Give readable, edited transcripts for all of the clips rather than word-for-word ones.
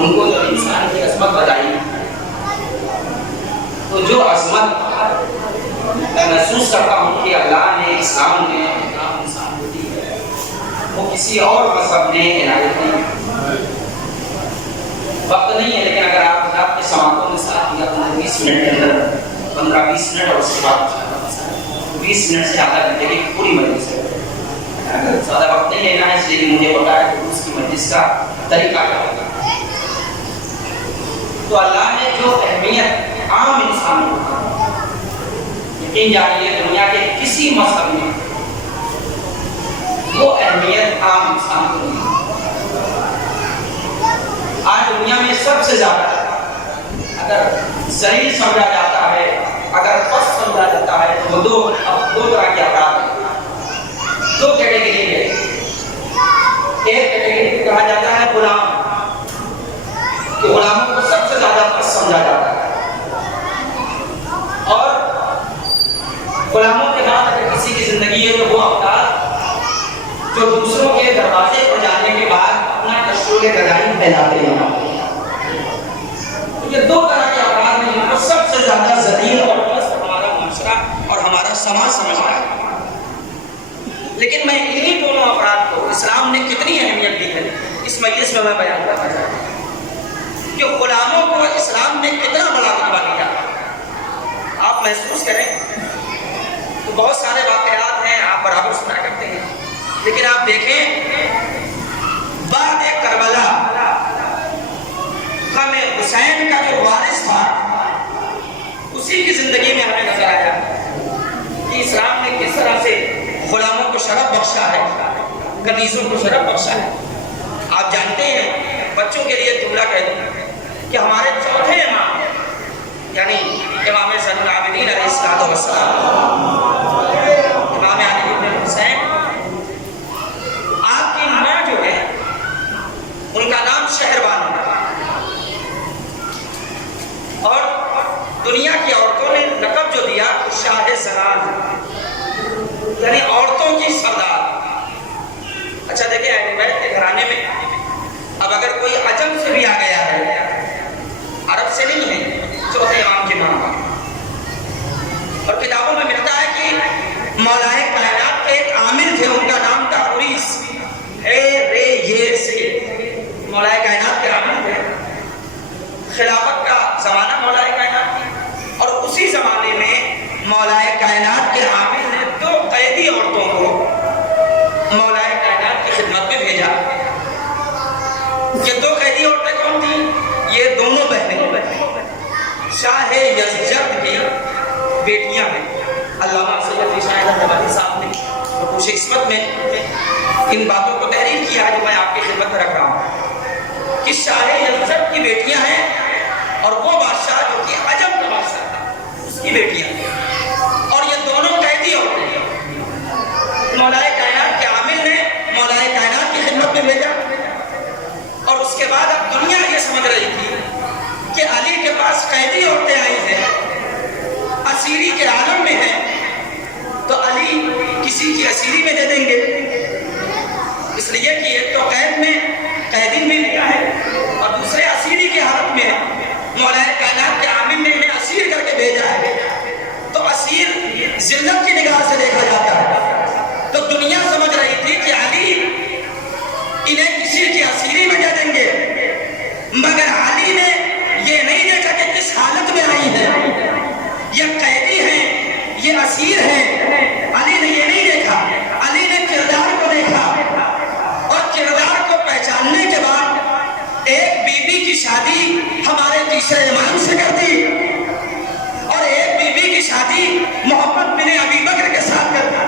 ان کو جب انسان کی عظمت بتائی تو جو عظمت میں محسوس کرتا ہوں کہ اللہ نے اسلام نے انسان کو دی ہے وہ کسی اور مذہب نے عنایت نہیں. وقت نہیں ہے لیکن اگر آپ کے سماعتوں میں ساتھ دیا 15-20 منٹ کے اندر 15-20 منٹ اور اس کے بعد 20 منٹ سے آدھا گھنٹے کی پوری مجلس ہے. زیادہ وقت نہیں لینا ہے اس لیے مجھے پتا ہے کہ اس کی مجلس کا طریقہ کیا ہوگا. تو اللہ نے جو اہمیت عام انسان کو یقین جانیے دنیا کے کسی مذہب میں وہ اہمیت عام انسان کو نہیں. آج دنیا میں سب سے زیادہ اگر ذلیل سمجھا جاتا ہے اگر پست سمجھا جاتا ہے تو دو طرح کے افراد ہیں, دو کیٹیگری ہے. ایک کیٹیگری کہا جاتا ہے غلام, کہ غلاموں کو سب سے زیادہ پست سمجھا جاتا ہے, اور غلاموں کے بعد اگر کسی کی زندگی ہے تو وہ افراد جو دوسروں کے دروازے پر جانے کے بعد اپنا کشور گدائی پھیلاتے ہیں. یہ دو طرح کے افراد ہیں جن کو سب سے زیادہ ذلیل اور پست ہمارا معاشرہ اور ہمارا سماج سمجھتا ہے. لیکن میں انہی دونوں افراد کو اسلام نے کتنی اہمیت دی ہے اس مجلس میں بیان کرنا چاہتا ہوں کہ غلاموں کو اسلام نے کتنا بڑا رتبہ دیا. آپ محسوس کریں تو بہت سارے واقعات ہیں آپ برابر سنا کرتے ہیں, لیکن آپ دیکھیں بعد کربلا ہمیں حسین کا جو وارث تھا اسی کی زندگی میں ہمیں نظر آیا کہ اسلام نے کس طرح سے غلاموں کو شرف بخشا ہے, کنیزوں کو شرف بخشا ہے. آپ جانتے ہیں بچوں کے لیے جملہ کہہ دوں کہ ہمارے چوتھے امام یعنی امام زین العابدین علیہ السلام امام علی بن حسین, آپ کی ماں جو ہے ان کا نام شہربانو ہے, اور دنیا کی عورتوں نے لقب جو دیا شاہ زنان یعنی عورتوں کی سردار. اچھا دیکھیں اہل بیت کے گھرانے میں اب اگر کوئی عجم سے بھی آ گیا ہے, عرب سے نہیں ہے, چوتھے امام کی ماں کا. اور کتابوں میں ملتا ہے کہ مولائے کائنات کے ایک عامل تھے, ان کا نام تھا اوریس, مولائے کائنات کے عامل تھے. خلافت کا زمانہ مولائے کائنات کی, اور اسی زمانے میں مولائے کائنات کے عامل نے دو قیدی عورتوں کو مولائے کائنات کی خدمت میں بھیجا. یہ دو قیدی عورتیں کون تھیں؟ یہ دونوں بہنیں شاہ یزجد کی بیٹیاں ہیں. علامہ سید شاہد الحبلی صاحب نے خصوص عصمت میں ان باتوں کو تحریر کیا ہے جو میں آپ کی خدمت میں رکھ رہا ہوں کہ شاہ یزجد کی بیٹیاں ہیں اور وہ بادشاہ جو کہ عجم کا بادشاہ تھا اس کی بیٹیاں ہیں, اور یہ دونوں قیدی عورتیں مولائے کائنات کے عامل نے مولائے کائنات کی خدمت میں بھیجا. اور اس کے بعد اب دنیا یہ سمجھ رہی تھی کہ علی کے پاس قیدی عورتیں آئی ہیں, اسیری کے عالم میں ہیں, تو علی کسی کی اسیری میں دے دیں گے, اس لیے کہ ایک تو قید میں قیدی میں لیا ہے اور دوسرے اسیری کے حالت میں ہے. مولائے کائنات کے عامل نے انہیں اسیر کر کے بھیجا ہے, تو اسیر ذلت کی نگاہ سے دیکھا جاتا ہے. تو دنیا سمجھ رہی تھی کہ علی انہیں کسی کی اسیری میں دے دیں گے, مگر علی نے یہ نہیں دیکھا کہ کس حالت میں آئی ہے, یہ قیدی ہیں, یہ اسیر ہیں. علی نے یہ نہیں دیکھا, علی نے کردار کو دیکھا, اور کردار کو پہچاننے کے بعد ایک بی بی کی شادی ہمارے تیسرے امام سے کر دی, اور ایک بی بی کی شادی محمد بن ابی بکر کے ساتھ کر دی.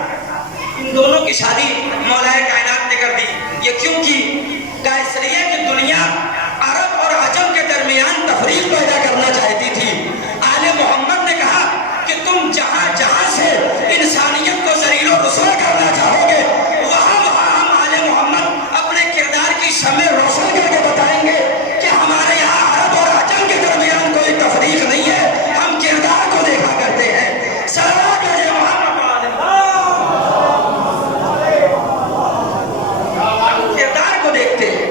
ان دونوں کی شادی مولائے کائنات نے کر دی. یہ کیوں کی؟ کہ اس لیے کہ دنیا عرب اور عجم کے درمیان تفریق پیدا کرنا چاہتی تھی. آل محمد نے کہا کہ تم جہاں جہاں سے انسانیت کو ذلیل و رسوا کرنا چاہو گے وہاں ہم آل محمد اپنے کردار کی شمع روشن کر کے بتائیں گے کہ ہمارے یہاں عرب اور عجم کے درمیان کوئی تفریق نہیں ہے, ہم کردار کو دیکھا کرتے ہیں. صلوات علی محمد کردار کو دیکھتے ہیں.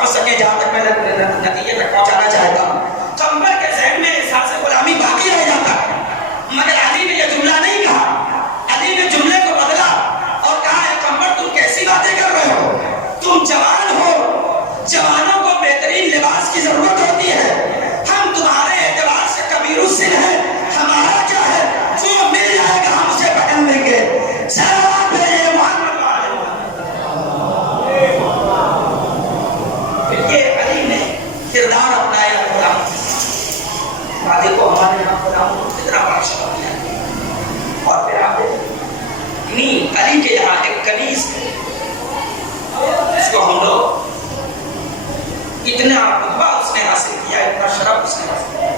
سمجھ سکیں جہاں تک میں نتیجے تک پہنچانا چاہتا ہوں. کمبر کے ذہن میں احساس غلامی باقی رہ جاتا ہے. مگر علی نے یہ جملہ نہیں کہا. علی نے جملے کو بدلا اور کہا ہے کمبر تم کیسی باتیں کر رہے ہو؟ تم جوان ہو, جوانوں کو بہترین لباس کی ضرورت ہوتی ہے. ہم تمہارے اعتبار سے کبیر السن ہیں. ہمارا کیا ہے, جو مل جائے گا ہم اسے پہن لیں گے. سلام ہے محمد والے محمد. یہ علی نے کردار اپنایا غلام. دیکھو ہمارے یہاں غلام کو کتنا بڑا شباب دیا. اور پھر آپ نہیں علی کے یہاں ایک کنیز اس کو ہم لوگ اتنا رتبہ اس نے حاصل کیا, اتنا شرف اس نے حاصل کیا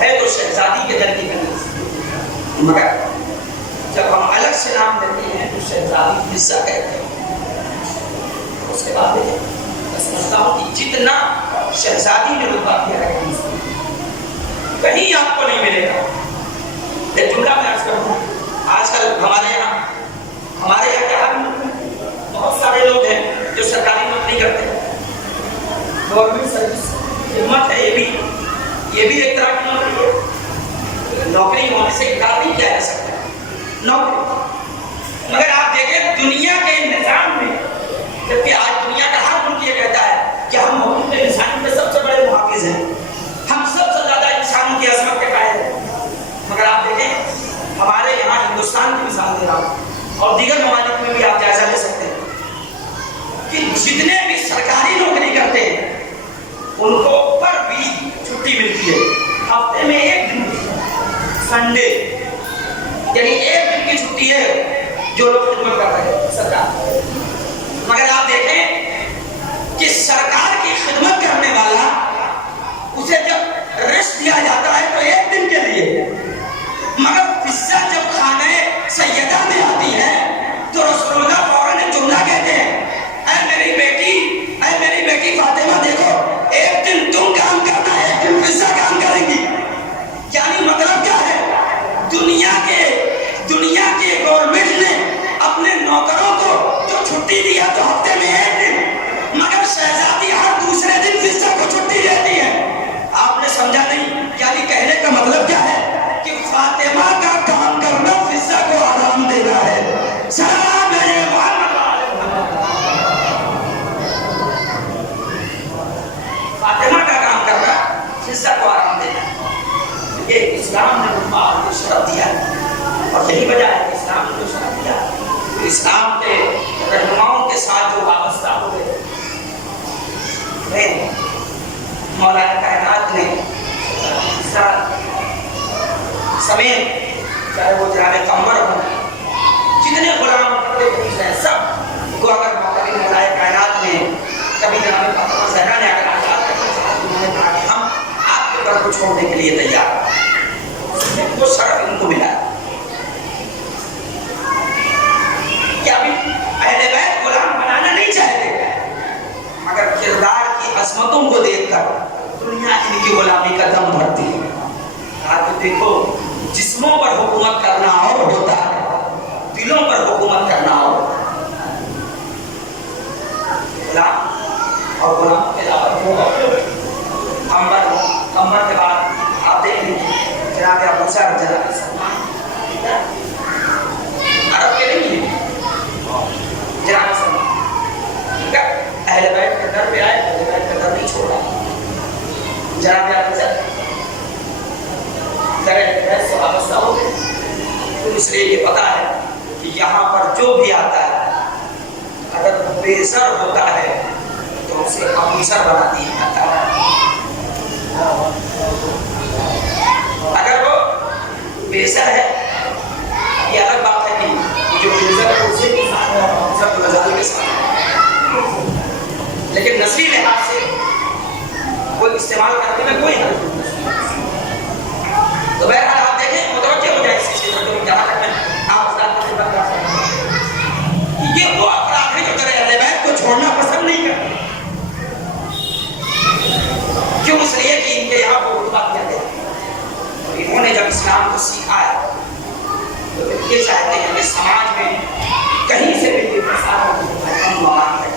ہے تو شہزادی کے در کی کنیز. مگر جب ہم الگ سے نام دیتے ہیں تو شہزادی حصہ کہتے ہیں. اس کے بعد میں سمجھتا ہوں کہ جتنا شہزادی نے رتبہ کیا ہے کہیں آپ کو نہیں ملے گا. ایک جملہ میں عرض کروں, آج کل ہمارے یہاں کے ہر بہت سارے لوگ ہیں جو سرکاری نوکری کرتے ہیں. گورنمنٹ سروس خدمت ہے, یہ بھی ایک طرح کی نوکری ہے. نوکری ہونے سے انکار نہیں کیا جا سکتا نوکری. مگر آپ دیکھیں دنیا کے نظام میں, جبکہ آج دنیا کا ہر ملک یہ کہتا ہے کہ ہم حقوق انسانی کے سب سے بڑے محافظ ہیں, ہم سب سے زیادہ انسانوں کی عظمت کے قائل ہیں. مگر آپ دیکھیں ہمارے یہاں ہندوستان کی مثال دے رہا ہوں اور دیگر ممالک میں بھی آپ جائزہ لے سکتے ہیں کہ جتنے بھی سرکاری نوکری کرتے ہیں ان کو پر بھی چھٹی ملتی ہے. ہفتے میں ایک دن سنڈے, یعنی ایک دن کی چھٹی ہے جو لوگ خدمت کر رہے ہیں سرکار. مگر آپ دیکھیں کہ سرکار کی خدمت کرنے والا اسے جب ریسٹ دیا جاتا ہے تو ایک دن کے لیے, مگر فضہ جب خانہ سیدہ میں آتی ہے تو رسول اللہ فوراً ایک جملہ کہتے ہیں, اے میری بیٹی فاطمہ دیکھو ایک دن تم کام کرنا ہے, ایک دن فضہ کام کریں گی. یعنی مطلب کیا ہے, دنیا کے گورنمنٹ نے اپنے نوکروں کو جو چھٹی دیا تو ہفتے میں ایک دن, مگر شہزادی ہر دوسرے دن فضہ کو چھٹی دیتی ہے. آپ نے سمجھا نہیں, یعنی کہنے کا مطلب کیا ہے کہ فاطمہ کا کام کرنا فضہ کو آرام دینا ہے. سلام ہے محمد والے محمد. فاطمہ کا کام کرنا فضہ کو آرام دینا, یہ اسلام نے رتبہ شرف دیا. اور یہی وجہ ہے کہ اسلام نے جو شرف دیا, اسلام کے رہنماؤں کے ساتھ جو وابستہ ہوئے مولا کائنات نے سمیت, چاہے وہ جناب قمر ہوں, جتنے غلام ہیں سب کو اگر مولا کائنات نے کبھی جناب فاطمہ زہرا نے اگر آزاد کرنا ہم آپ کے گھر کو چھوڑنے کے لیے تیار ہیں, وہ شرف ان کو ملا. کیا بھی اہل بیت غلام بنانا نہیں چاہتے, مگر کردار کی عظمتوں کو دیکھ کر دنیا ان کی غلامی کا دم بھرتی ہے. آج دیکھو جسموں پر حکومت کرنا اور ہوتا ہے, دلوں پر حکومت کرنا اور غلام اور غلام کے علاوہ کمبر کے بعد آپ دیکھ لیجیے جناب ابو ذر جناب سلمان عرب کے نہیں ہیں, جناب سلمان اہل بیت کے در پہ آئے, اہل بیت کا در نہیں چھوڑا. جناب ابو ذر در سے وابستہ ہو گئے, تو اس لیے یہ پتا ہے کہ یہاں پر جو بھی آتا ہے اگر بے سر ہوتا ہے تو اسے ابو ذر بنا دیا جاتا ہے. اگر وہ بے سر ہے یہ الگ بات ہے کہ جو بے سر ہے اسے بھی ساتھ ہے اور ابو ذر کو نظر کے ساتھ ہے, لیکن نسلی لحاظ سے کوئی استعمال کرنے میں کوئی حرج نہیں. تو بہرحال آپ دیکھیں متوجہ ہو جائے اس چیز میں, جہاں تک میں آپ استاد کی خدمت کر سکتا ہوں, یہ وہ افراد ہیں جو تیرے اہل بیت کو چھوڑنا پسند نہیں کرتے. کیوں؟ اس لیے کہ ان کے یہاں کو رتبہ دیا گیا. انہوں نے جب اسلام کو سیکھا ہے تو یہ چاہتے ہیں کہ سماج میں کہیں سے بھی فساد کم مواد ہے.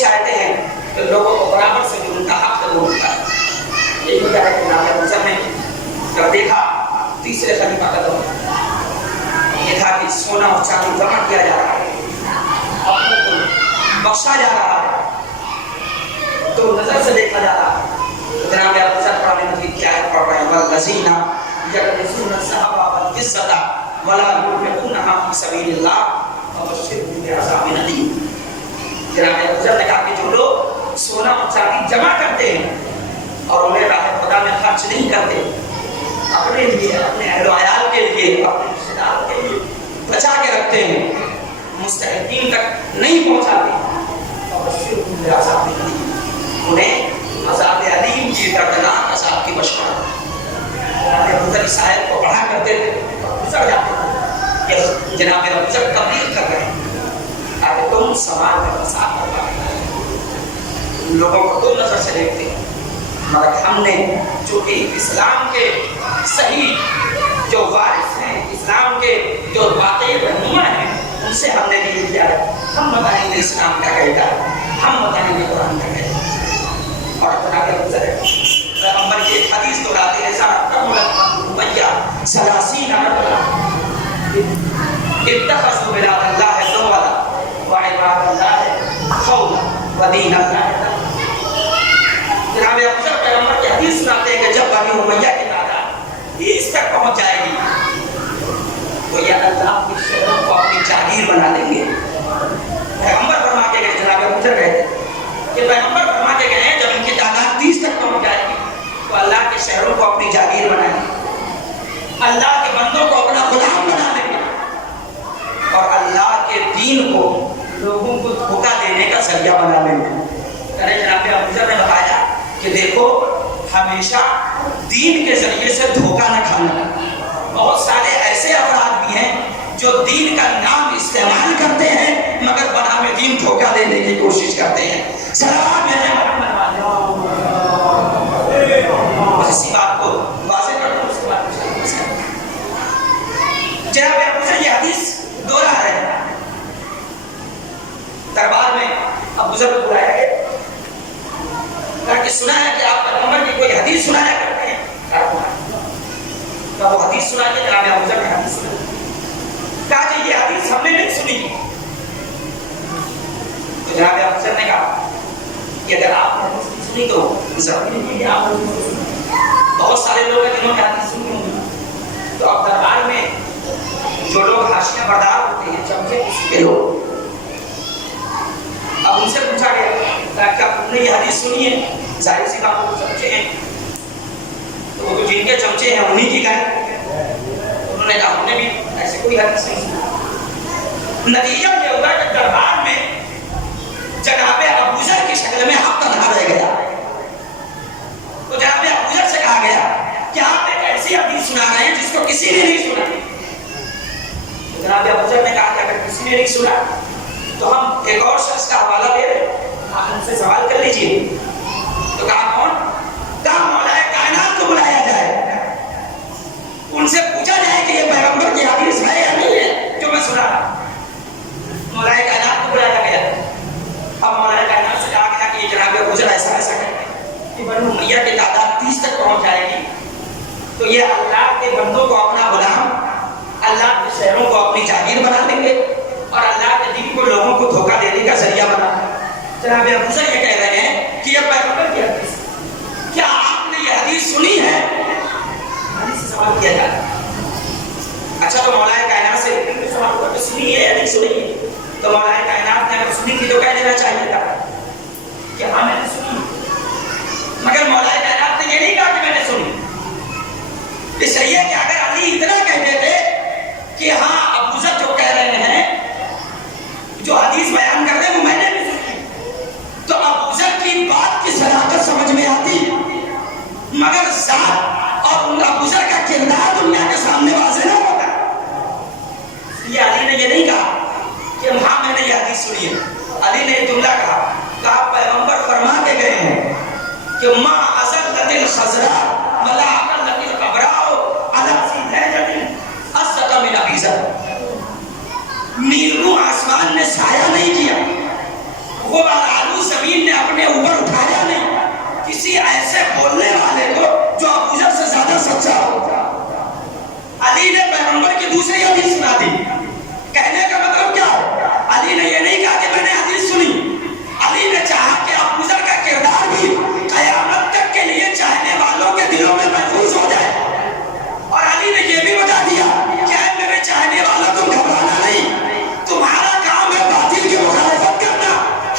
چاہتے ہیں کہ لوگوں کو برابر سے جو ان کا حق ہے وہ ملتا ہے. یہی وجہ ہے کہ جناب ابو ذر نے جب دیکھا تیسرے خلیفہ کا دور یہ تھا کہ سونا اور چاندی جمع کیا جا رہا ہے، اپنے کو بخشا جا رہا ہے، تو نظر سے دیکھا جا رہا ہے. جناب ابو ذر قرآن مجید کی آیت پڑھ رہے ہیں والذین یکنزون الذھب والفضة ولا ينفقونها فی سبیل اللہ فبشرهم بعذاب الیم. جناب ابو ذر نے کہا کہ جو لوگ سونا اور چاندی جمع کرتے ہیں اور انہیں راہ خدا میں خرچ نہیں کرتے، اپنے لیے، اپنے اہل و عیال کے لیے، اپنے رشتے داروں کے لیے بچا کے رکھتے ہیں، مستحقین تک نہیں پہنچاتے، فبشرهم بعذاب الیم، انہیں عذاب علیم کی دردناک عذاب کی بشارت. جناب ابو ذر اس آیت کو پڑھا کرتے تھے اور گزر جاتے تھے کہ جناب ابو ذر تبلیغ کر رہے ہیں تاکہ تم سماج میں فساد کر پائے، لوگوں کو تم نظر سے دیکھتے ہیں. مگر ہم نے جو کہ اسلام کے صحیح جو وارث ہیں، اسلام کے جو واقعی رہنما ہیں، ان سے ہم نے بھی کیا ہے، ہم بتائیں گے اسلام کیا کہتا ہے، ہم بتائیں گے قرآن کیا کہتا ہے. اور جناب ابو ذر پیغمبر کی ایک حدیث دہراتے ہیں ثلاثین رجلا اتخذوا بلاد اللہ دولا وعباد اللہ خولا ودین اللہ. جناب ابو ذر پیغمبر کی حدیث سناتے ہیں کہ جب بنی امیہ کی تعداد 20 تک پہنچ جائے گی تو یہ اللہ کے شہروں کو اپنی جاگیر بنا دیں گے. پیغمبر فرما کے گئے، جناب ابو ذر کہتے ہیں کہ پیغمبر فرما کے گئے جب ان کی تعداد 30 تک پہنچ جائے گی تو اللہ کے شہروں کو اپنی جاگیر بنائیں گے، اللہ کے بندوں کو اپنا غلام بنا دیں گے اور اللہ کے دین کو لوگوں کو دھوکہ دینے کا ذریعہ بنا دیں گے. جناب ابو ذر نے بتایا کہ دیکھو ہمیشہ دین کے ذریعے سے دھوکہ نہ کھانا. بہت سارے ایسے افراد بھی ہیں جو دین کا نام استعمال کرتے ہیں مگر بنام دین دھوکہ دینے کی کوشش کرتے ہیں. سلام میرے محمد اسی بات کو واضح کر دوں، اس کے بعد جناب ابو ذر یہ حدیث دوہرا ہے. دربار میں ابو ذر کو بلایا گیا تاکہ سنا ہے کہ آپ پیغمبر کی کوئی حدیث سنایا کرتے ہیں. تو وہ حدیث سنا کے جناب ابو ذر نے حدیث سنا، کہا کہ یہ حدیث ہم نے نہیں سنی. تو جناب ابو ذر نے کہا کہ اگر آپ نے حدیث نہیں سنی تو ضروری نہیں کہ آپ نے سنی. بہت سارے لوگ ہیں جنہوں نے حدیث سنی ہوگی. تو اب دربار میں جو لوگ حاشیہ بردار ہوتے ہیں، چمچے کسی کے لوگ، اب ان سے پوچھا گیا کہ آپ نے یہ حدیث سنی ہے؟ ظاہر سی بات وہ چمچے ہیں تو وہ تو جن کے چمچے ہیں انہیں کی گئے. انہوں نے کہا ہم نے بھی ایسے کوئی حدیث نہیں سنی. نتیجہ یہ ہوگا کہ دربار میں جناب ابو ذر کی شکل میں حق تنہا رہ گیا. تو جناب ابو ذر سے کہا گیا کہ آپ ایک ایسی حدیث سنا رہے ہیں جس کو کسی نے نہیں سنا. تو جناب ابو ذر نے کہا کہ اگر کسی نے نہیں سنا تو ہم ایک اور شخص کا حوالہ دے رہے ہیں، آپ ان سے سوال کر لیجئے. تو کہا کون؟ کہا مولا کائنات کو بلایا جائے، ان سے پوچھا جائے کہ یہ پیغمبر کی حدیث ہے یا نہیں ہے جو میں سنا رہا. مولا کائنات کو بلایا گیا. اب مولا کائنات سے کہا گیا کہ یہ جناب ابو ذر ایسا ایسا کہتے ہیں کہ بنی امیہ کی تعداد 30 تک پہنچ جائے گی تو یہ اللہ کے بندوں کو اپنا غلام، اللہ کے شہروں کو اپنی جاگیر بنا دیں گے اور اللہ کے دین کو لوگوں کو دھوکہ دینے کا ذریعہ بنا. جناب ابو ذر یہ کہہ رہے ہیں کہ یہ پیغمبر کی حدیث، کیا آپ نے یہ حدیث سنی ہے؟ حدیث سے سوال کیا جاتا ہے. اچھا تو مولا کائنات سے سوال ہوا کہ سنی ہے یا نہیں سنی ہے؟ تو مولا کائنات نے اگر سنی تھی تو کہہ دینا چاہیے تھا کہ ہاں میں نے سنی. مگر مولا کائنات نے یہ نہیں کہا کہ میں نے سنی. اس لیے کہ اگر علی اتنا کہتے تھے کہ ہاں ابو ذر جو کہہ رہے ہیں، جو حدیث بیان کر رہے ہیں وہ میں نے بھی سنی، تو ابو ذر کی بات کی صداقت سمجھ میں آتی، مگر ذات اور ابو ذر کا کردار دنیا کے سامنے واضح نہ ہوتا. یہ علی نے یہ نہیں کہا کہ ہاں میں نے یہ حدیث سنی ہے. علی نے جملہ کہا پیغمبر فرما کے گئے ہیں کہ ما ازلت الخضراء ولا اقلت القبراء على ذی لہجۃ اسقط من ابی ذر. نیلو آسمان نے سایہ نہیں کیا، وہ آلو سے حدیث سنا دی. کہنے کا مطلب کیا ہے؟ علی نے یہ نہیں کہا کہ میں نے حدیث سنی. علی نے چاہا کہ ابو ذر کا کردار بھی قیامت تک کے لیے چاہنے والوں کے دلوں میں محفوظ ہو جائے. اور علی نے یہ بھی بتا دیا کہ اے میرے چاہنے والوں تم گھبرانا نہیں. تمہارا کام ہے باطل کی مخالفت کرنا,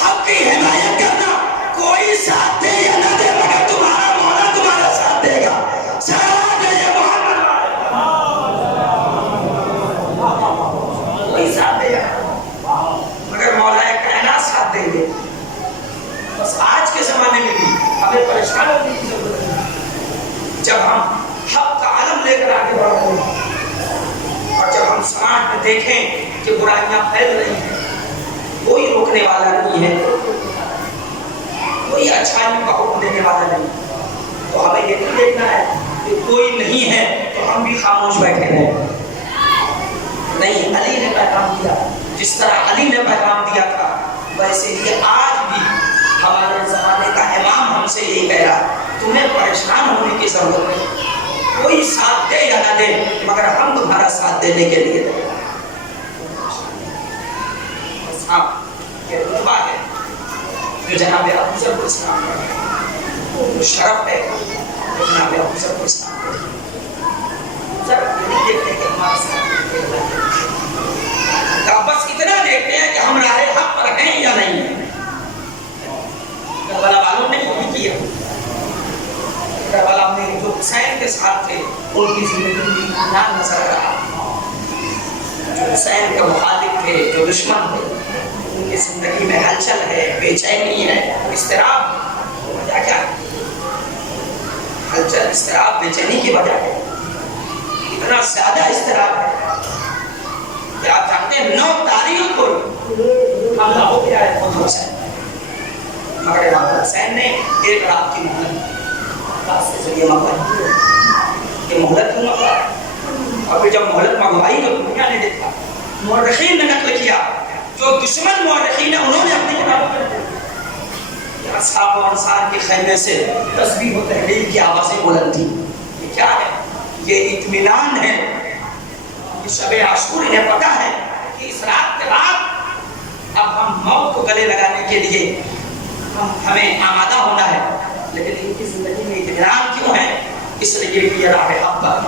حق کی حمایت کرنا. کوئی ساتھ دے یا نہ دے مگر تمہارا مولا تمہارا ساتھ دے گا. کوئی ساتھ دے گا مگر مولا کائنات ساتھ دیں گے. بس آج کے زمانے میں بھی ہمیں پریشان ہونے کی ضرورت ہے. جب ہم حق کا علم لے کر آگے بڑھ رہے ہیں اور جب ہم سماج میں دیکھیں کہ برائیاں پھیل رہی ہیں, کوئی روکنے والا نہیں ہے, کوئی اچھائی کا حکم دینے والا نہیں, تو ہمیں یہ نہیں دیکھنا ہے کہ کوئی نہیں ہے تو ہم بھی خاموش بیٹھے رہیں. نہیں, علی نے پیغام دیا. جس طرح علی نے پیغام دیا تھا ویسے ہی آج بھی ہمارے زمانے کا امام ہم سے یہی کہہ رہا, تمہیں پریشان ہونے کی ضرورت نہیں. کوئی ساتھ دے یا نہ دے مگر ہم تمہارا ساتھ دینے کے لیے دیں. ہاں, یہ رتبہ ہے جو جناب ابو ذر کو اسلام کا شرف ہے. جناب ابو ذر کو اسلام کا نہیں دیکھتے کہ ہمارے ساتھ بس اتنا دیکھتے ہیں کہ ہم راہ حق پر ہیں یا نہیں ہیں. کربلا والوں نے یہ کیا. کربلا میں جو حسین کے ساتھ تھے ان کی زندگی میں اطمینان نظر آ رہا. جو حسین کے مخالف تھے, جو دشمن تھے, ان کی زندگی میں ہلچل ہے, بے چینی ہے, اضطراب. وجہ کیا ہے؟ ہلچل, اضطراب, بے چینی کی وجہ ہے. اتنا زیادہ اضطراب ہے کہ آپ جانتے ہیں 9 تاریخ کو حملہ ہو گیا ہے امام حسین. مگر امام حسین نے ایک رات کی مہلت کے ذریعے منگوائی. یہ مہلت کیوں منگوائی؟ اور پھر جب مہلت منگوائی تو دنیا نے دیکھا, مورخین نے نقل کیا, جو دشمن مورخین ہیں انہوں نے اپنی کتابوں میں نقل, اصحاب و انصار کے خیمے سے تسبیح و تحلیل کی آوازیں بلند تھیں. یہ کیا ہے؟ یہ اطمینان ہے. یہ شب عاشور انہیں پتا ہے کہ اس رات کے بعد اب ہم موت کو گلے لگانے کے لیے ہمیں آمادہ ہونا ہے. لیکن ان کی زندگی میں اطمینان کیوں ہے؟ اس لیے کہ یہ راہ حق پر.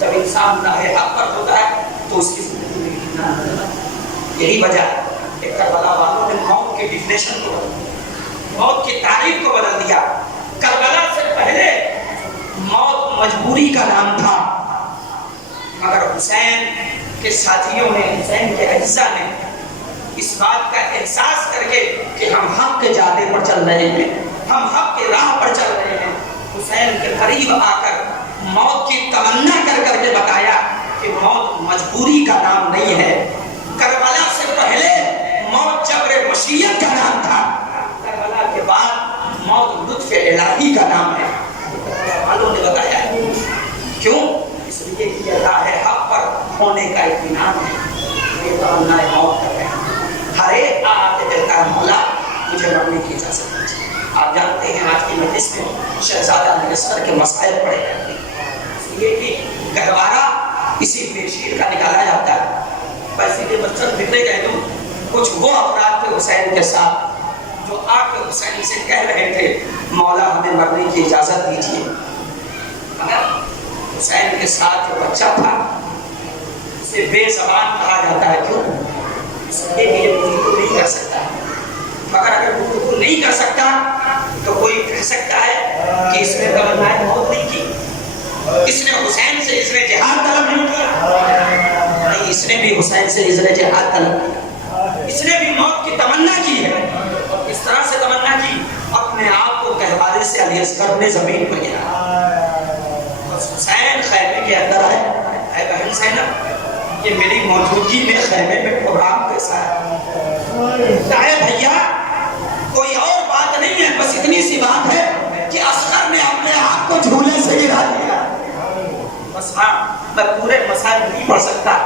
جب انسان راہ حق پر ہوتا ہے تو اس کی زندگی میں اطمینان ہوتا ہے. یہی وجہ ہے کہ کربلا والوں نے موت کے ڈیفینیشن کو بدل دیا, موت کی تعریف کو بدل دیا. کربلا سے پہلے موت مجبوری کا نام تھا, مگر حسین کے ساتھیوں نے, حسین کے اجزاء نے اس بات کا احساس کر کے کہ ہم حق کے جادے پر چل رہے ہیں, ہم حق کے راہ پر چل رہے ہیں, حسین کے قریب آ کر موت کی تمنا کر کر کے بتایا کہ موت مجبوری کا نام نہیں ہے. کربلا سے پہلے موت جبر مشیت کا نام تھا, کربلا کے بعد موت لطف الہی کا نام ہے. والوں نے بتایا ہے. کیوں؟ اس لیے کہ یہ راہ حق پر ہونے کا اطمینان ہے. یہ تمنا موت کر رہے ہیں. ہر ایک آتے کہتا ہے مولا مجھے مرنے کی اجازت دیجیے. آپ جانتے ہیں آج کی مجلس میں شہزادہ میسر کے مسائل پڑے کرتے ہیں, اس لیے کہ گہوارہ اسی بشیر کا نکالا جاتا ہے. ویسے کہ بچوں بگڑے کہہ دوں, کچھ وہ افراد تھے حسین کے ساتھ جو آ کے حسین سے کہہ رہے تھے مولا ہمیں مرنے کی اجازت دیجیے. مگر حسین کے ساتھ جو بچہ تھا اسے بے زبان کہا جاتا ہے. کیوں؟ اس لیے کہ یہ گفتگو نہیں کر سکتا. مگر اگر گفتگو نہیں کر سکتا تو کوئی کہہ سکتا ہے کہ اس نے تمنائے موت نہیں کی, اس نے حسین سے اس نے جہاد طلب نہیں کیا. نہیں, اس نے بھی حسین سے اس نے جہاد طلب کیا, اس نے بھی موت کی تمنا کی ہے. اور اس طرح سے تمنا کی اپنے آپ کو گہوارے سے علی اصغر نے زمین پر گرا. حسین خیمے کے اندر آئے, اے بہن زینب یہ میری موجودگی میں خیمے میں پروگرام کیسا ہے؟ اے بھیا کوئی اور بات نہیں ہے, بس اتنی سی بات ہے کہ اصغر نے اپنے آپ کو جھولے سے گرا دیا. بس ہاں, میں پورے مسائل نہیں پڑھ سکتا.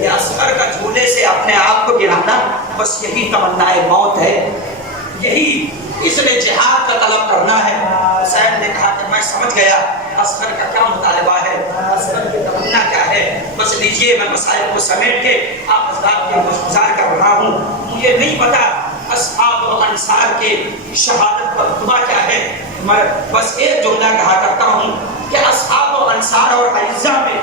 یہ اصغر کا جھولے سے اپنے آپ کو گرانا بس یہی تمنا موت ہے, یہی اس نے جہاد کا طلب کرنا ہے۔ حسین نے کہا کہ میں سمجھ گیا اصغر کا کیا مطالبہ ہے، اصغر کی تمنا کیا ہے، بس لیجئے میں مسائل کو سمیٹ کے آپ حضرات کے گزار کر رہا ہوں۔ مجھے نہیں پتا اصحاب و انصار کے شہادت کا رتبہ کیا ہے، میں بس ایک جملہ کہا کرتا ہوں کہ اصحاب و انصار اور اعزاء میں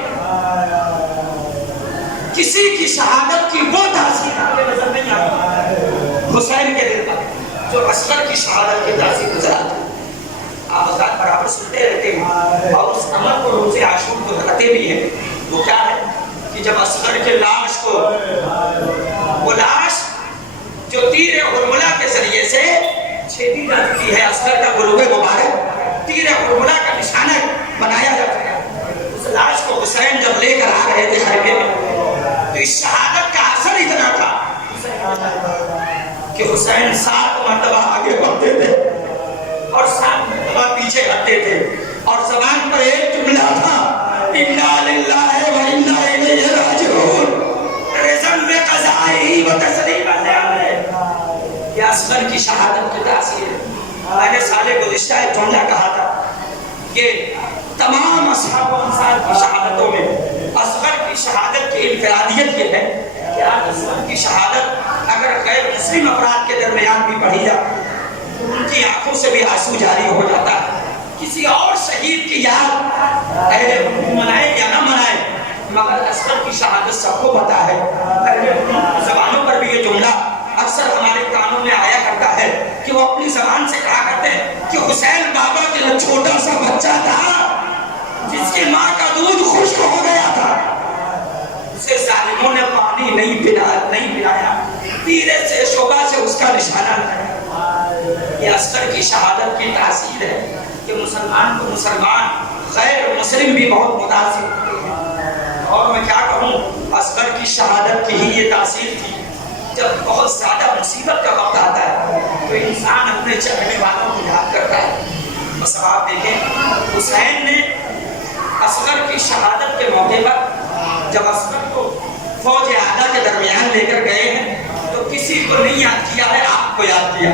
کسی کی شہادت کی وہ تاثیر آپ کے نظر نہیں آتی حسین کے دل پر جو اصغر کی شہادت کی تاثیر گزارتی۔ آپ حضرات برابر سنتے رہتے ہیں اور اس عمل کو روزے عاشور کو دکھاتے بھی ہیں۔ وہ کیا ہے کہ جب اصغر کے لاش کو، وہ لاش جو تیر حرملہ کے ذریعے سے چھیدی جاتی ہے، اصغر کا گلوب مبارک تیر حرملہ کا نشانہ بنایا جاتا ہے، اس لاش کو حسین جب لے کر آ رہے تھے خیمے میں تو اس شہادت کا اثر اتنا تھا کہ حسین 7 مرتبہ آگے بڑھتے تھے اور 7 مرتبہ پیچھے ہٹتے تھے اور زبان پر ایک جملہ تھا، انا للہ و انا الیہ راجعون، رضا بقضائہ و تسلیم لامرہ۔ یہ اصغر کی شہادت کی تاثیر ہے۔ میں نے سال گزشتہ ایک جملہ کہا تھا کہ تمام اصحاب و انصار کی شہادتوں میں اصغر کی شہادت کی انفرادیت یہ ہے کہ اصغر کی شہادت اگر غیر مسلم افراد کے درمیان بھی پڑھی جائے تو ان کی آنکھوں سے بھی آنسو جاری ہو جاتا ہے۔ کسی اور شہید کی یاد اہل منائے یا نہ منائے، مگر اصغر کی شہادت سب کو پتا ہے۔ زبانوں پر بھی یہ جملہ اکثر ہمارے کانوں میں آیا کرتا ہے کہ وہ اپنی زبان سے کہا کرتے ہیں کہ حسین بابا کے چھوٹا سا بچہ تھا جس کی ماں کا دودھ خشک ہو گیا تھا، اسے ظالموں نے پانی نہیں پلایا، تیرے سے شعبہ سے اس کا نشانہ لگایا۔ یہ اصغر کی شہادت کی تاثیر ہے کہ مسلمان کو مسلمان، غیر مسلم بھی بہت متاثر ہوتے ہیں۔ اور میں کیا کہوں، اصغر کی شہادت کی ہی یہ تاثیر تھی۔ جب بہت زیادہ مصیبت کا وقت آتا ہے تو انسان اپنے چاہنے والوں کو یاد کرتا ہے۔ بس آپ دیکھیں حسین نے اصغر کی شہادت کے موقع پر جب اصغر کو فوج اعداء کے درمیان لے کر گئے ہیں تو کسی کو نہیں یاد کیا ہے، آپ کو یاد کیا۔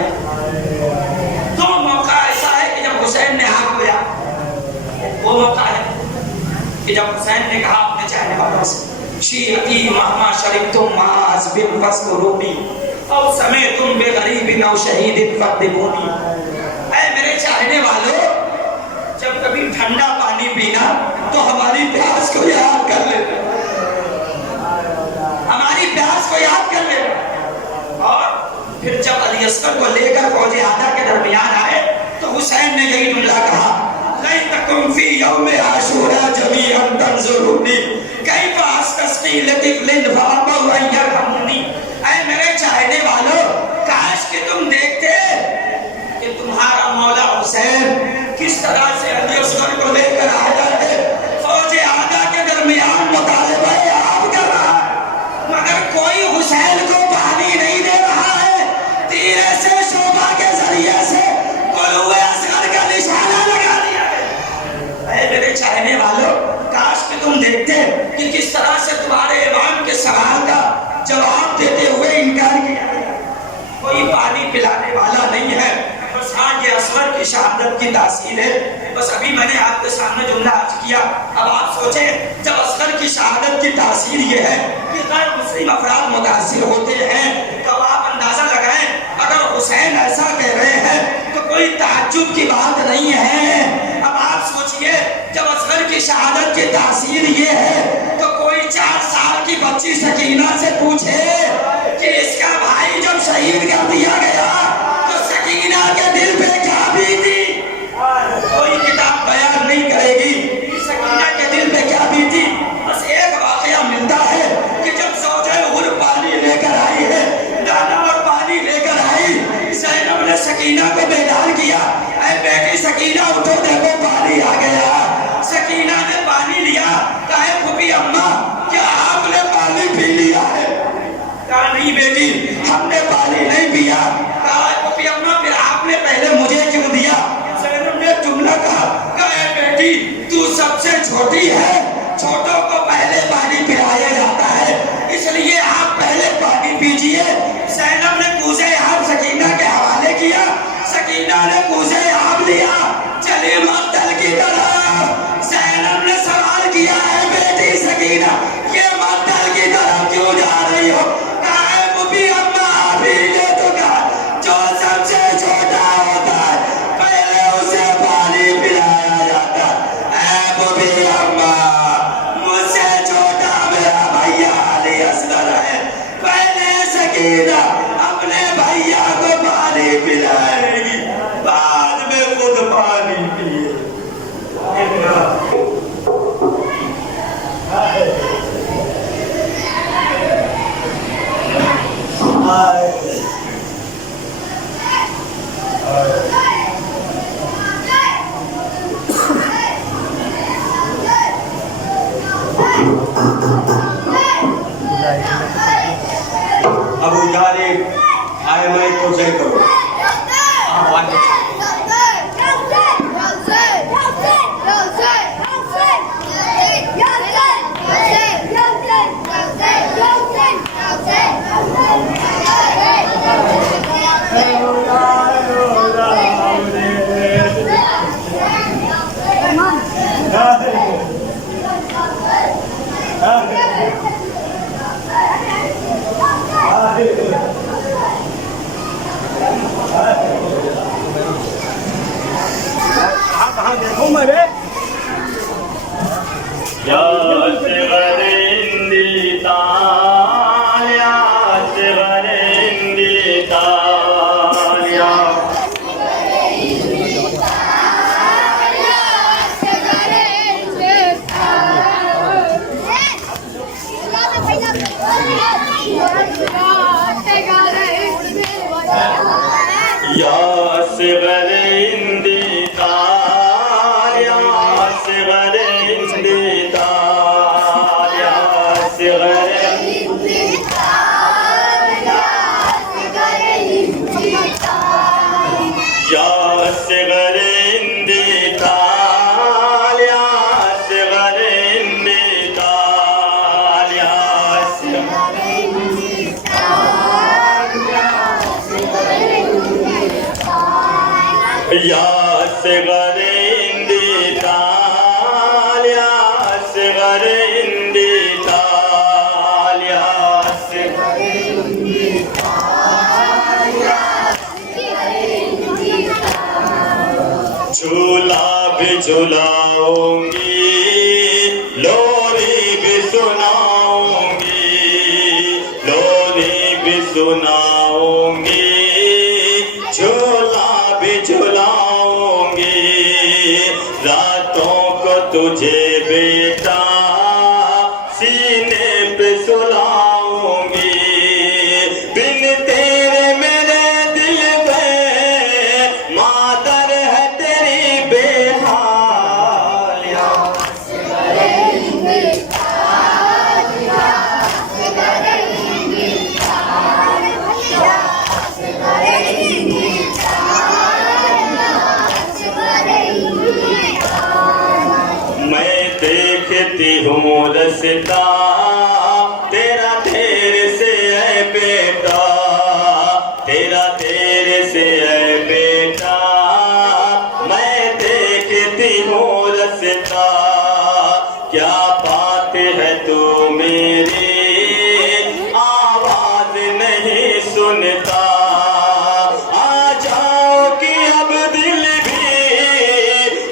دو موقع ایسا ہے کہ جب حسین نے آپ کو یاد، وہ موقع ہے کہ جب حسین نے کہا اپنے چاہنے والوں سے، شیعتی مہما شربتم معاذ بن فاسکرونی او سمیتم بغریب او شہید فقدمونی۔ اے میرے چاہنے والوں، جب کبھی ٹھنڈا پانی پینا تو ہماری پیاس کو یاد کر لینا، ہماری پیاس کو یاد کر لینا۔ اور پھر جب علی اصغر کو لے کر فوج اعداء کے درمیان آئے تو حسین نے یہی جملہ کہا، لیتکم فی یوم عاشوراء جمیعا تنظرونی کیف استسقی لطفل فابوا ان یرحمونی۔ اے میرے چاہنے والوں، کاش کہ تم دیکھتے کہ تمہارا مولا حسین کس طرح سے علی اصغر کو لے کر آیا ہے، فوج اعداء کے درمیان مطالبہ آپ کر رہا ہے، مگر کوئی حسین کو پانی نہیں دے رہا ہے، تیرے سے شعبہ کے ذریعے سے قلوب اصغر کا نشانہ لگا دیا ہے۔ اے میرے چاہنے والوں، کاش کہ تم دیکھتے کہ کس طرح سے تمہارے امام کے سوال کا جواب دیتے ہوئے انکار کیا ہے۔ کوئی پانی پلانے والا نہیں ہے، بس ہاں یہ اصغر کی شہادت کی تاثیر ہے۔ بس ابھی میں نے آپ کے سامنے جملہ عرض کیا، اب آپ سوچیں جب اصغر کی شہادت کی تاثیر یہ ہے کہ غیر مسلم افراد متاثر ہوتے ہیں تو آپ اندازہ لگائیں اگر حسین ایسا کہہ رہے ہیں تو کوئی تعجب کی بات نہیں ہے۔ اب آپ سوچئے جب اصغر کی شہادت کی تاثیر یہ ہے تو کوئی 4 سال کی بچی سکینہ سے پوچھے کہ اس کا بھائی جب شہید کر دیا گیا تو سکینہ کے دل پہ کیا بیتی، کوئی کتاب بیان نہیں کرے گی سکینہ کے دل پہ کیا بیتی۔ بس ایک واقعہ ملتا ہے کہ جب زوجہ غل پانی لے کر آئی ہے، دانا اور پانی لے کر آئی، زینب نے سکینہ کو بیدار کیا، اے بیٹی سکینہ اٹھو دیکھو پانی آ گیا۔ سکینہ نے پانی لیا، کہا ہے پھوپھی اماں کیا آپ نے پانی پی لیا ہے؟ کہا نہیں بیٹی ہم نے پانی نہیں پیا۔ کہا ہے پھوپھی اماں پھر آپ نے پہلے مجھے کیوں دیا؟ زینب نے جملہ کہا ہے بیٹی تو سب سے چھوٹی ہے، چھوٹوں کو پہلے پانی پلایا جاتا ہے، اس لیے آپ پہلے پانی پیجئے۔ زینب نے کوزے آپ سکینہ کے حوالے کیا، سکینہ سکینہ نے کوسے آپ لیا چلی مقتل کی طرف. زینب نے سوال کیا ہے بیٹی سکینہ یہ مقتل کی طرف کیوں جا رہی ہو؟ کہا ہے مبی اما آپ ہی نے تو کہا جو سب سے چھوٹا ہوتا ہے پہلے اسے پانی پلایا جاتا ہے. اے مبی اما مجھ سے چھوٹا میرا بھیا علی اصغر ہے. پہلے سکینہ اپنے بھیا کو پانی پلائے گی بعد میں خود پانی پیے. ابو جالب آئے میں تو سے کرو کہاں دیکھوں میں رے یا صغر اندی تال یا صغر اندی تال یا صغر اندی تال یا صغر اندی تال یا صغر اندی تال یا صغر اندی تال یا صغر اندی تال یا صغر اندی یا صغر اندی تال یا صغر اندی تال یا صغر اندی تال یا صغر اندی تال. جھولا بھی جھلاؤں گی لوری بھی سناؤں گی لوری بھی سناؤں گی جھولا بھی جھلاؤں گی راتوں کو تجھے بیٹا سینے پہ سلاؤں گی بن تیرے میرے دل میں مادر ہے تیری بے حال یا صغر اندی تال یا صغر اندی تال یا صغر اندی میں دیکھتی ہوں رستا تیرا تیرے سے اے بیٹا تیرا تیرے سے اے بیٹا میں دیکھتی ہوں رستا کیا بات ہے تو میری آواز نہیں سنتا آ جاؤ کہ اب دل بھی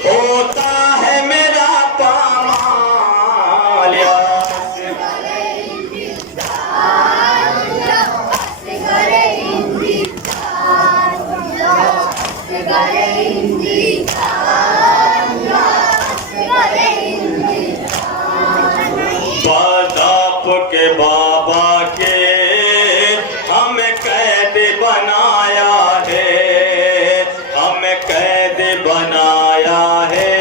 ہوتا ہے میرا پامال یا صغر اندی تال یا صغر اندی تال یا صغر اندی تال یا صغر اندی تال. باداپ کے بابا کے ہمیں قید بنایا ہے ہمیں قید بنایا ہے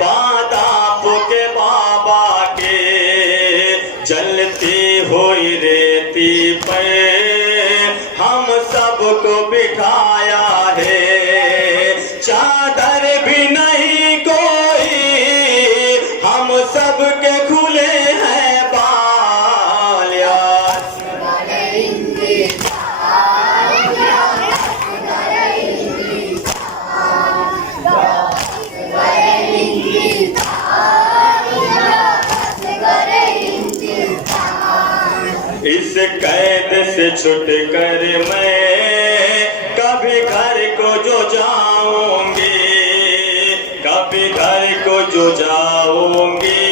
باداپ کے بابا کے جلتی ہوئی ریتی پہ ہم سب کو بٹھایا ہے چادر بھی نہیں کوئی ہم سب کے کھلے ہیں بال یا صغر اندی تال یا صغر اندی چھٹ کر میں کبھی گھر کو جو جاؤں گی، کبھی گھر کو جو جاؤں گی،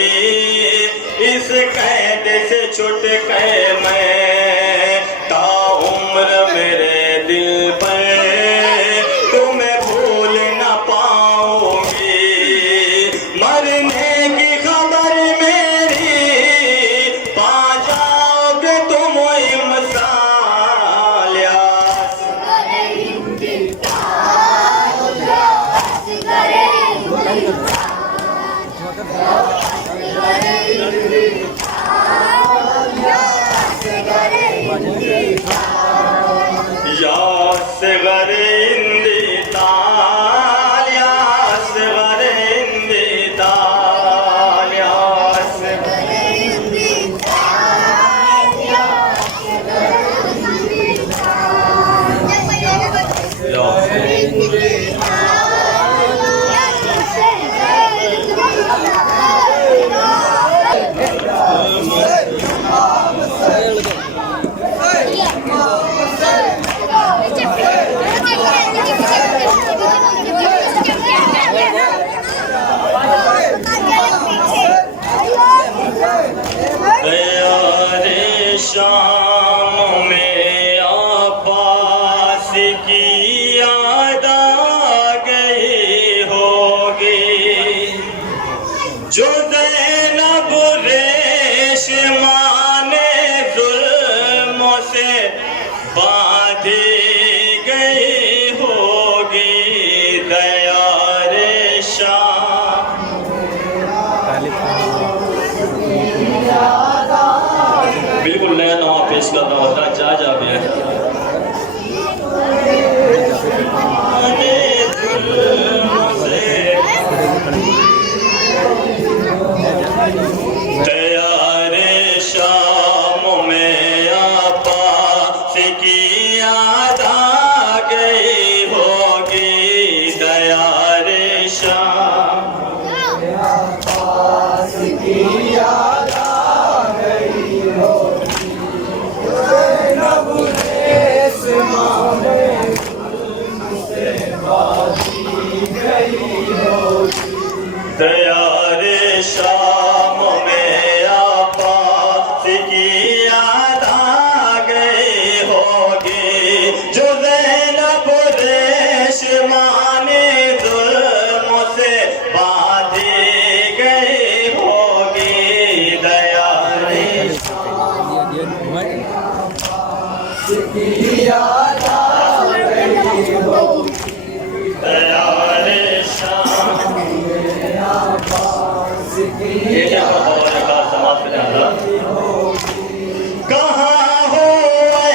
اس قید سے چھٹ کر میں تا عمر میرے دل پر تمہیں بھول نہ پاؤں گی، مرنے کی خبر میری پا جاؤ گے تم امسال یاس صغر اندی تال یا صغر اندی تال یا صغر اندی تال یا صغر اندی تال یا شام میں عباس کی یاد آ گئی ہوگی، جو زینب ریشمان ظلموں سے باندھی گئی ہوگی، دیار شام بالکل نیا نواں پیش کرنا ہوتا ہے، جا جا میں تیار شام میں عباس کی یاد آ گئی ہوگی، تیار شام عباس کی یاد آ گئی ہوگی، زینب ریشمان سے باندھی گئی ہوگی، دیار شام میں عباس کی یاد آ گئی ہوگی، جو زینب ریشمان ظلموں سے باندھی گئی ہوگی، دیار شام کی یاد آ گئی ہوگی، دیار شام یہ کیا بہت کا سماعت پہ جانا کہاں ہو اے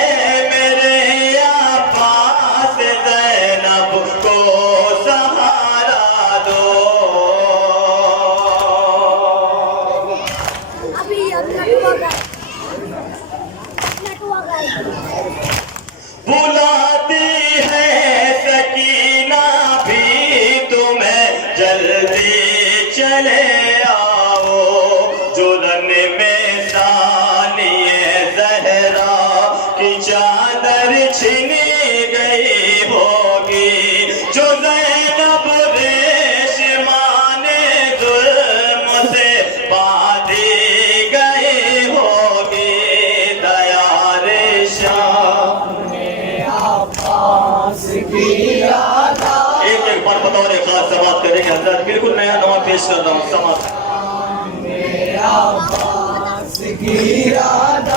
میرے عباس، زینب کو سہارا دو، بلاتی ہے سکینہ بھی تمہیں جلدی چلے آؤ، جلن میں ثانیہ زہرا کی چادر چھنی گئی ہوگی، جو زینب ریشمان ظلم سے باندھی گئی ہوگی، دیار شام عباس کی یاد ایک ایک بار بطور خاص سماعت کریں گے حضرت، بالکل نیا نواں پیش کر رہا ہوں سماعت عباس کی یاد آ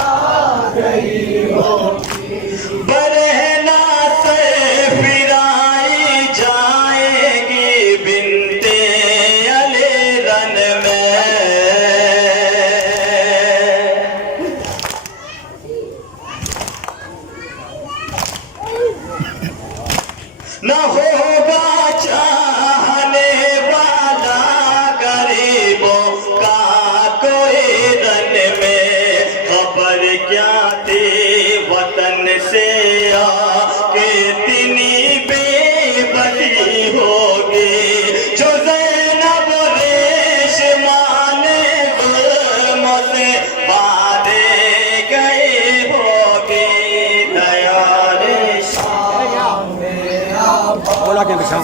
گئی ہوگی، برہنہ سے فرائی جائے گی بنت علی رن میں، نہ ہوگا چاہنے والا غریبوں کا کوئی رن میں،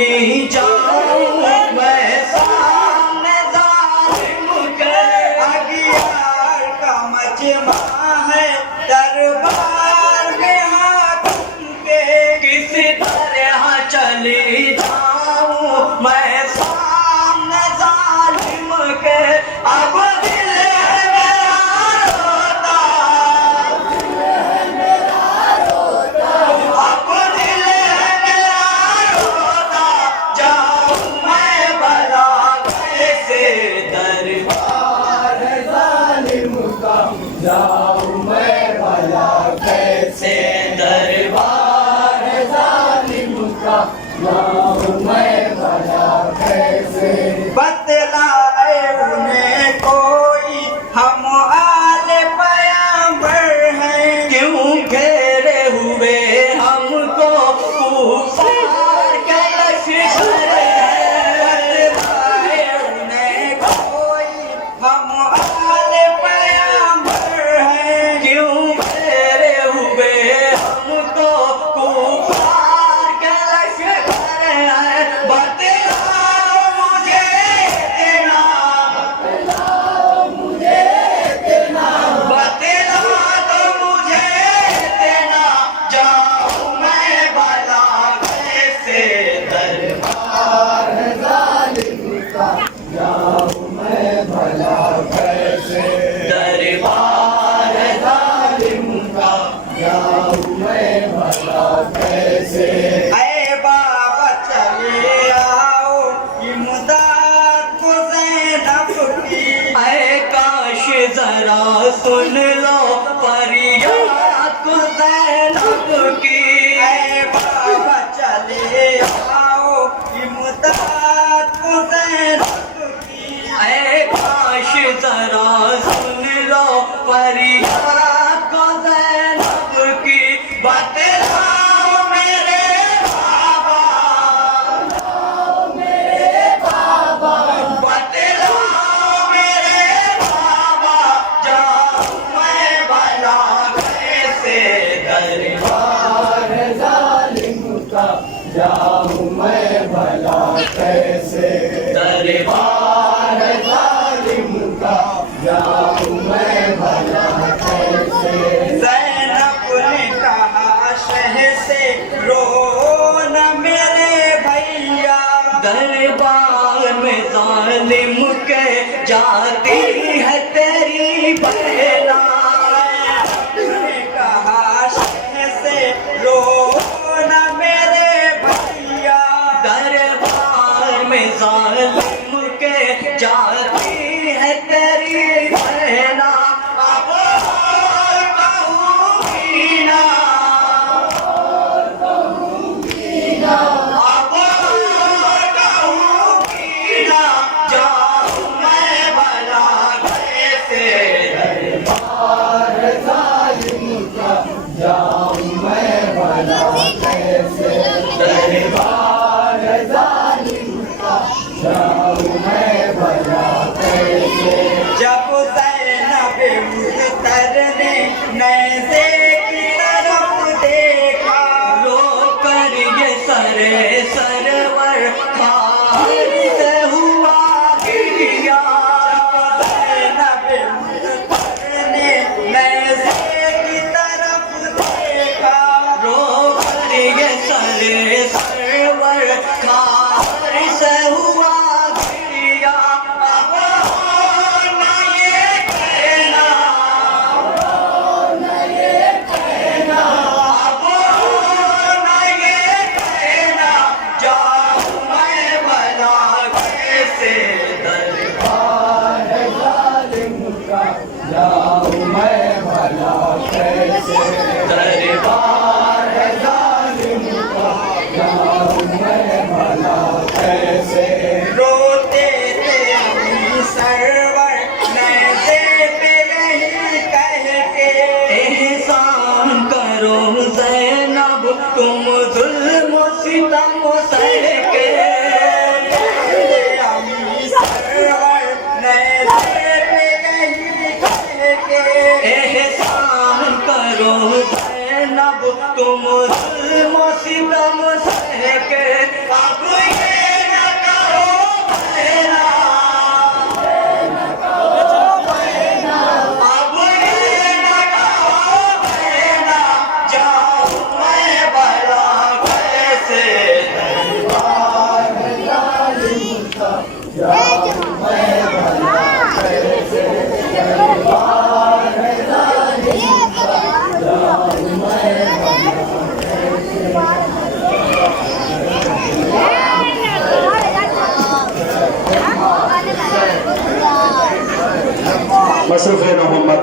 چلی جاؤں میں سامنے ظالم کے اگیار کا مجمع ہے دربار میں حاکم کے کس طرح چلی جاؤں میں سامنے ظالم کے اب دل ہے میرا روتا اب دل ہے میرا روتا جاؤں میں بھلا کیسے دربار ظالم کا جاؤں میں بھلا سے دربار ظالم کا جاؤں میں بھلا کیسے بتلائے انہیں کوئی ہم آل پیغمبر ہیں کیوں گھیرے ہوئے ہم کو کفار کے لشکر ہیں بتلائے انہیں کوئی ہم آل پیغمبر ہیں کیوں گھیرے ہوئے ہم کو کفار کے لشکر ہیں بتلاؤ مجھے اتنا بتلا دو مجھے اتنا جاؤں میں بھلا کیسے دربار ظالم کا جاؤں میں بھلا کیسے دربار ظالم کا جاؤں میں بھلا کیسے اے بابا چلے آؤ امداد کو زینب کی اے کاش ذرا سن لو فریاد کو زینب کی اے بابا چلے آؤ امداد کو زینب کی اے کاش ذرا سن لو فریاد کو زینب کی بتلاؤ میرے بابا بتلاؤ میرے بابا جاؤں میں بھلا کیسے دربار ظالم کا جاؤں میں بھلا کیسے دربار ظالم کا جاؤں میں بھلا کیسے زینب نے کہا شہ سے رو نہ میرے بھیا دربار میں ظالم کے جاتی ہے تیری بہنا نے کہا شہ سے رو نہ میرے بھیا دربار میں ظالم کے جاتی ہے تیری بہنا اب اور کہوں گی نا اب اور کہوں گی نا جاؤں میں بھلا کیسے دربار ظالم کا جاؤں میں بھلا کیسے دربار ظالم کا جاؤں میں بھلا کیسے جب زینب مختر نے نیزے کی طرف دیکھا رو کر یہ سرور خار سے ہوا گریا جب زینب مختر نے نیزے کی طرف دیکھا رو کر یہ سرور خار سے ہوا گریا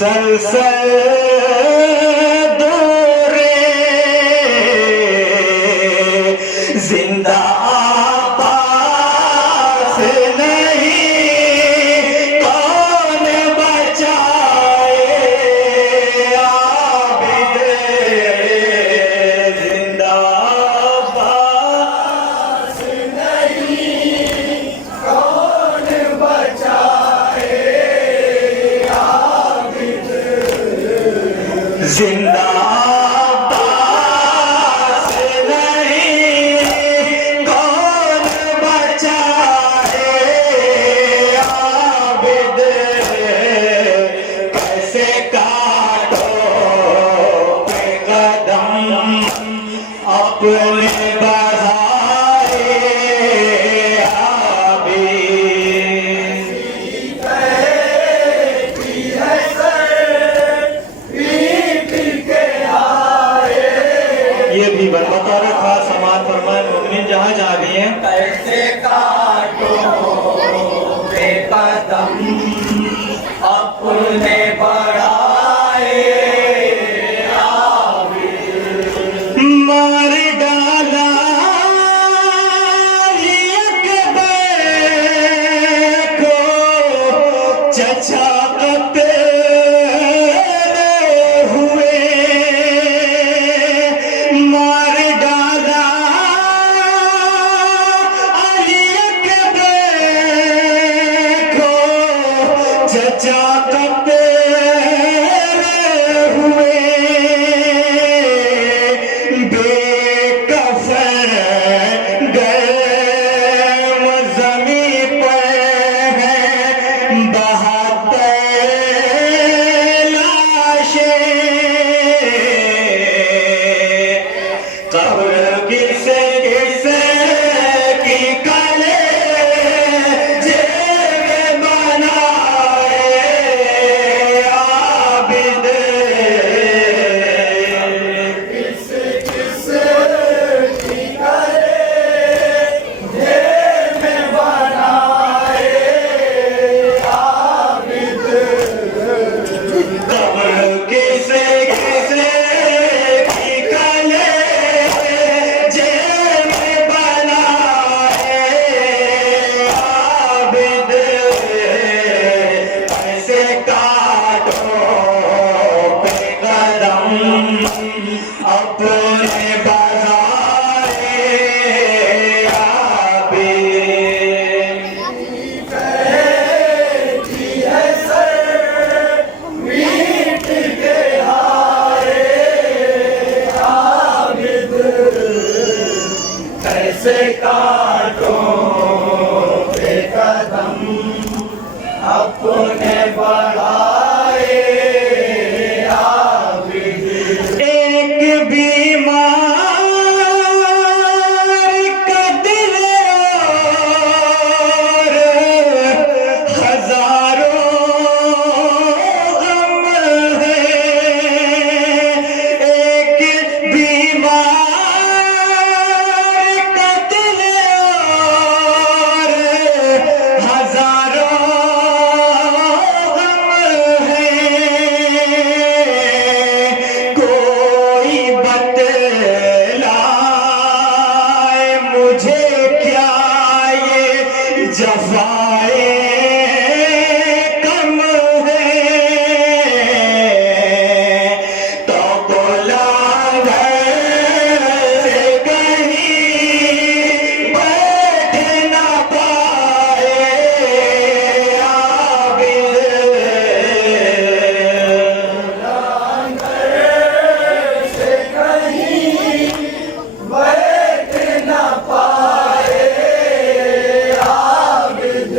مسلسل دورے زندہ آباد نہیں کون بچائے عابد زندہ آباد نہیں کون بچائے زندہ آباد نہیں کون بچائے عابد کیسے کاٹو پہ قدم اپنے بڑھائے عابد یہ بھی بطور خاص سماعت فرمائے مومنین جہاں جہاں بھی ہیں کیسے کاٹو بے قدم اپنے بڑھائے مار ڈالا اکبر کو چچا ہوئے مار ڈالا علی اکبر کو چچا ہوئے بے کفن گرم زمین پر ہیں بہتر لاشیں قبر کسے کی کلے جیب بنائے عابد کس کی کرے جیب میں بنائے عابد قبر کسے کی کلے جیب بنائے عابد ایسے کاٹو پہ قدم اپنے بڑھائے عابد کی ہے سر میٹ کے ہارے عابد کیسے کاٹو بے قدم اپنے بڑھائے عابد ایک بیمار کا دل اور ہزاروں غم ہے ایک بیمار کا دل اور ہزاروں غم ہے کوئی بتلائے مجھے کیا یہ جفائے کم ہے تو بولا گھر سے کہیں بیٹھ نہ پائے عابد سے کہیں بیٹھ نہ پائے عابد